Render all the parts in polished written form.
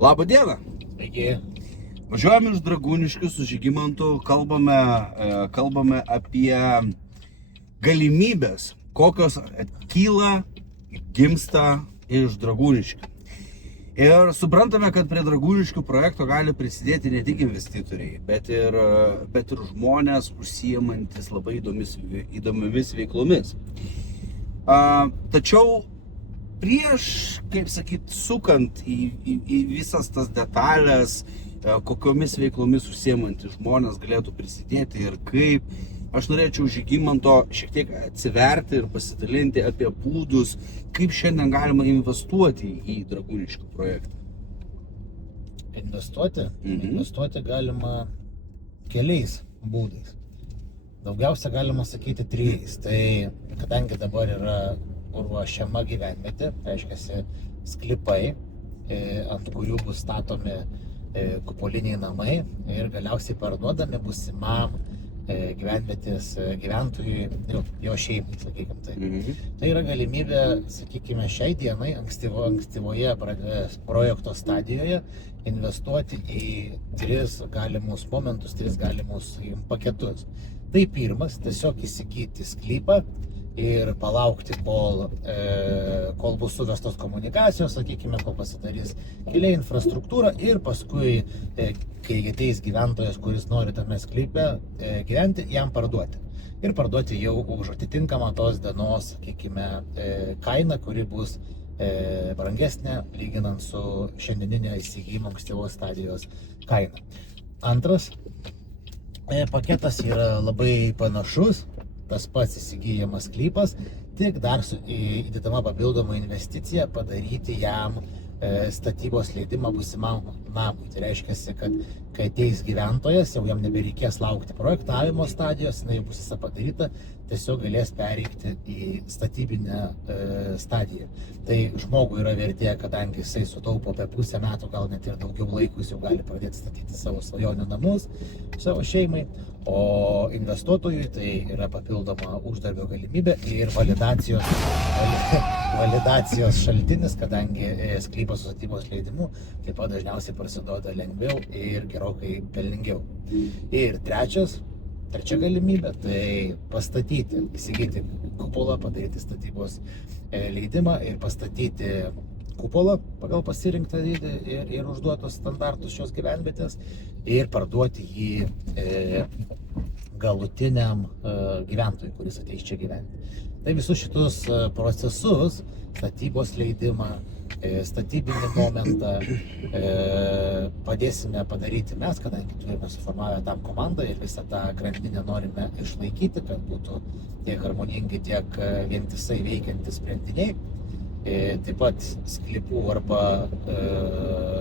Labą dieną. Taigi, Važiuojame iš Dragūniškių su Žygimantu, kalbame apie galimybės, kokios kyla, gimsta iš Dragūniškių. Ir suprantame, kad prie Dragūniškių projekto gali prisidėti ne tik investitoriai, bet ir žmonės užsiimantis labai įdomiomis veiklomis. Tačiau prieš, kaip sakyt, sukant į visas tas detalės, kokiomis veiklomis užsiimantis žmonės galėtų prisidėti ir kaip, aš norėčiau Žygimanto šiek tiek atsiverti ir pasidalinti apie būdus, kaip šiandien galima investuoti į Dragūniškių projektą. Investuoti galima keliais būdais. Daugiausia galima sakyti 3. Tai kadangi dabar yra ruošiama gyvenvietė, reiškia sklypai, ant kurių bus statomi kupoliniai namai ir galiausiai parduodami būsimam gyvenvietės gyventojui, jo šeimai, sakykime tai. Tai yra galimybė, sakykime, šiai dienai ankstyvoje projekto stadijoje investuoti į 3 galimus momentus, 3 galimus paketus. Tai pirmas, tiesiog įsigyti sklypą ir palaukti, kol bus suvestos komunikacijos, sakykime, kol pasidarys keliai, infrastruktūra ir paskui, kai ateis gyventojas, kuris nori tame sklype gyventi, jam parduoti. Ir parduoti jau už atitinkamą tos dienos, sakykime, kainą, kuri bus brangesnė, lyginant su šiandieninė įsigijimo ankstyvos stadijos kaina. Antras paketas yra labai panašus. Tas pats įsigyjamas sklypas, tik dar įdedama papildoma investicija padaryti jam statybos leidimą būsimam namui. Tai reiškia, kad kai ateis gyventojas, jau jam nebereikės laukti projektavimo stadijos, jinai bus visa padaryta, tiesiog galės pereiti į statybinę stadiją. Tai žmogui yra vertė, kadangi jisai sutaupo apie pusę metų, gal net ir daugiau laiko, jis jau gali pradėti statyti savo svajonių namus, savo šeimai. O investuotojui tai yra papildoma uždarbio galimybė ir validacijos šaltinis, kadangi sklypas su statybos leidimu taip pat dažniausiai prasiduoda lengviau ir gerokai pelningiau. Ir trečia galimybė, tai įsigyti kupolą, padaryti statybos leidimą ir pastatyti kupolą pagal pasirinktą dydį ir užduotus standartus šios gyvenvietės ir parduoti jį galutiniam gyventojui, kuris ateis čia gyventi. Tai visus šitus procesus, statybos leidimą, statybinį momentą padėsime padaryti mes, kadangi turime suformavę tam komandą ir visą tą grandinę norime išlaikyti, kad būtų tiek harmoningi, tiek vientisai veikiantys sprendiniai. Taip pat sklypų arba,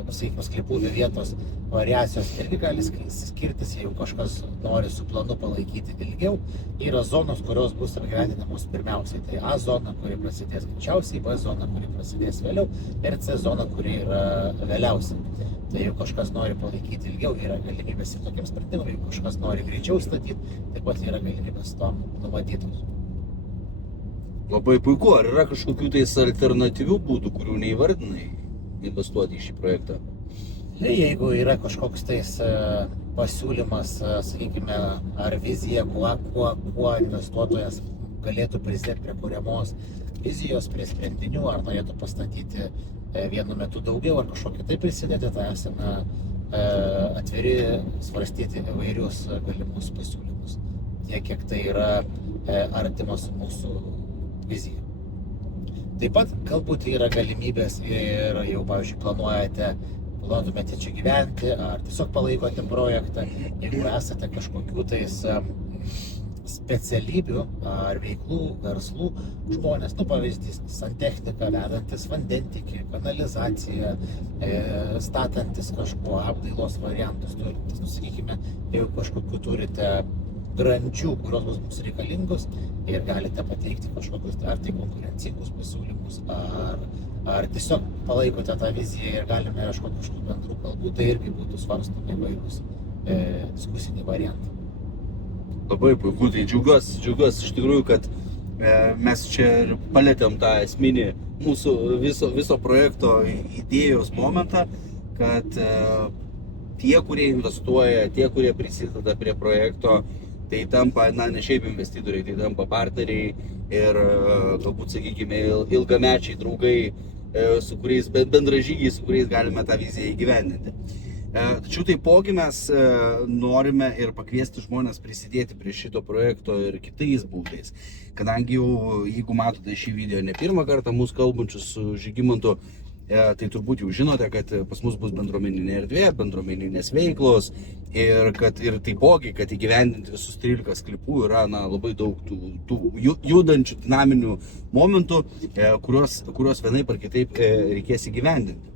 sakykime, sklypų vietos variacijos irgi gali skirtis, jeigu kažkas nori su planu palaikyti ilgiau. Yra zonos, kurios bus apgyvendinamos pirmiausiai. Tai A zona, kuri prasidės greičiausiai, B zona, kuri prasidės vėliau ir C zona, kuri yra vėliausia. Tai jeigu kažkas nori palaikyti ilgiau, yra galimybės ir tokiems sprendimams. Jeigu kažkas nori greičiau statyti, taip pat yra galimybės tom numatytos. Labai puiku. Ar yra kažkokių tais alternatyvių būdų, kurių neįvardinai investuoti į šį projektą? Jeigu yra kažkoks tais pasiūlymas, sakykime, ar vizija, kuo investuotojas galėtų prisidėti prie kuriamos vizijos, prie sprendinių, ar norėtų pastatyti vienu metu daugiau, ar kažkokį tai prisidėti, tai esame atviri svarstyti įvairius galimus pasiūlymus, tiek kiek tai yra artimas mūsų vizija. Taip pat galbūt yra galimybės ir jau, pavyzdžiui, planuotumėte čia gyventi ar tiesiog palaikote projektą, jeigu esate kažkokių tais specialybių ar veiklų, verslų žmonės, pavyzdys, santechnika, vedantis vandentikį, kanalizaciją, statantis kažko, apdailos variantus turintis, sakykime, jeigu kažkokių turite grandžių, kurios bus mums reikalingos ir galite pateikti kažkokius ar tai konkurencingus pasiūlymus, ar tiesiog palaikote tą viziją ir galime ieškoti kažkokių bendrų kalbų, tai irgi būtų svarstomi įvairūs diskusiniai variantai. Labai puiku, tai džiaugiuosi iš tikrųjų, kad mes čia ir palėtėm tą esminį mūsų viso projekto idėjos momentą. kad tie, kurie investuoja, tie, kurie prisideda prie projekto, tai tampa, ne šiaip investitoriai, tai tampa partneriai ir galbūt, sakykime, ilgamečiai draugai, su kuriais, bendražygiai, su kuriais galime tą viziją įgyvendinti. Tačiau taipogi mes norime ir pakviesti žmonės prisidėti prie šito projekto ir kitais būdais. Kadangi jau, jeigu matote šį video ne pirmą kartą mūsų kalbančius su Žygimantu, tai turbūt jau žinote, kad pas mus bus bendruomeninė erdvė, bendruomeninės veiklos ir taipogi, kad įgyvendinti visus 13 klipų yra labai daug tų judančių, dinaminių momentų, kuriuos vienaip ar kitaip reikės įgyvendinti.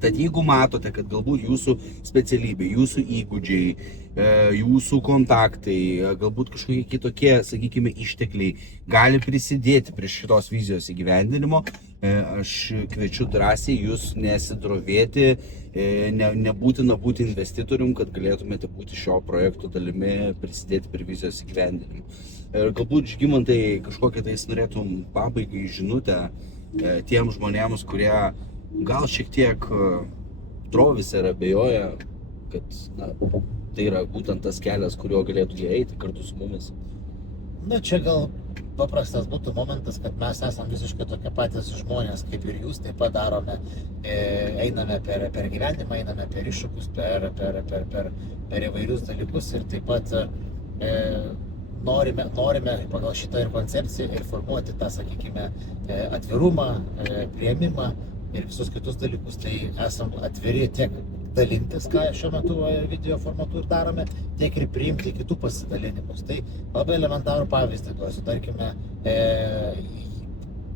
Tad jeigu matote, kad galbūt jūsų specialybė, jūsų įgūdžiai, jūsų kontaktai, galbūt kažkokie kitokie, sakykime, ištekliai gali prisidėti prie šitos vizijos įgyvendinimo, aš kviečiu drąsiai jūs nesidrovėti, nebūtina būti investitorium, kad galėtumėte būti šio projekto dalimi, prisidėti prie vizijos įgyvendinimo. Ir galbūt, Žygimantai, kažkokią tai norėtum pabaigai žinutę tiem žmonėms, kurie gal šiek tiek drovisi ir abejoja, kad tai yra būtent tas kelias, kuriuo galėtų jie eiti kartu su mumis. Na, čia gal paprastas būtų momentas, kad mes esame visiškai tokie patys žmonės, kaip ir jūs, taip pat darome, einame per gyvenimą, einame per iššūkius, per įvairius dalykus ir taip pat norime pagal šitą ir koncepciją ir formuoti tą, sakykime, atvirumą, priėmimą ir visus kitus dalykus. Tai esam atviri tiek dalintis, ką šiuo metu video formatu ir darome, tiek ir priimti kitų pasidalinimus. Tai labai elementarų pavyzdį duosiu, tarkime,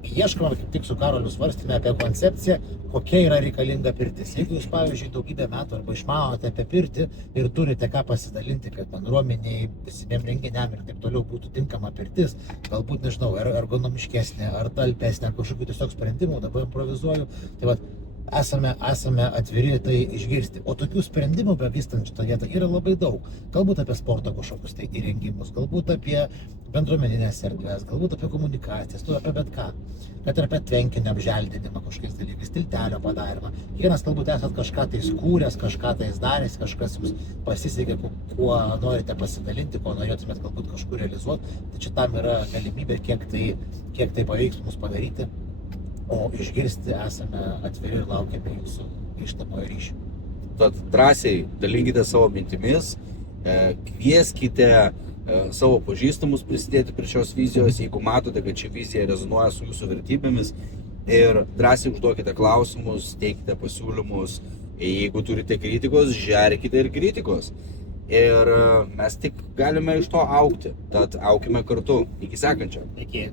ieškome, kaip tik su Karoliu svarstėme apie koncepciją, kokia yra reikalinga pirtis. Jeigu jūs, pavyzdžiui, daugybę metų arba išmanote apie pirtį ir turite ką pasidalinti, kad bendruomeniai, visimiem renginiam ir taip toliau būtų tinkama pirtis, galbūt, nežinau, ergonomiškesnė, ar talpesnė, ar kažkokių tiesiog sprendimų, dabar improvizuoju, tai vat, esame atviri tai išgirsti. O tokių sprendimų bevystant šitą vietą yra labai daug. Galbūt apie sporto kažkokius tai įrengimus, galbūt apie bendruomeninės erdvės, galbūt apie komunikacijas, apie bet ką. Kad ir apie tvenkinio apželdinimą kažkokiais dalykais, tiltelio padarymą. Kiekvienas galbūt esat kažką tai skūręs, kažką tai daręs, kažkas jums pasisekė, kuo norite pasidalinti, ko norėtumėt galbūt kažkur realizuoti. Tačiau tam yra galimybė, kiek tai pavyks mums padaryti. O išgirsti esame atviri ir laukiame jūsų grįžtamojo ryšio. Tad drąsiai dalinkite savo mintimis, kvieskite savo pažįstamus prisidėti prie šios vizijos, jeigu matote, kad ši vizija rezonuoja su jūsų vertybėmis, ir drąsiai užduokite klausimus, teikite pasiūlymus, jeigu turite kritikos, žerkite ir kritikos. Ir mes tik galime iš to augti, tad aukime kartu. Iki sekančio. Iki.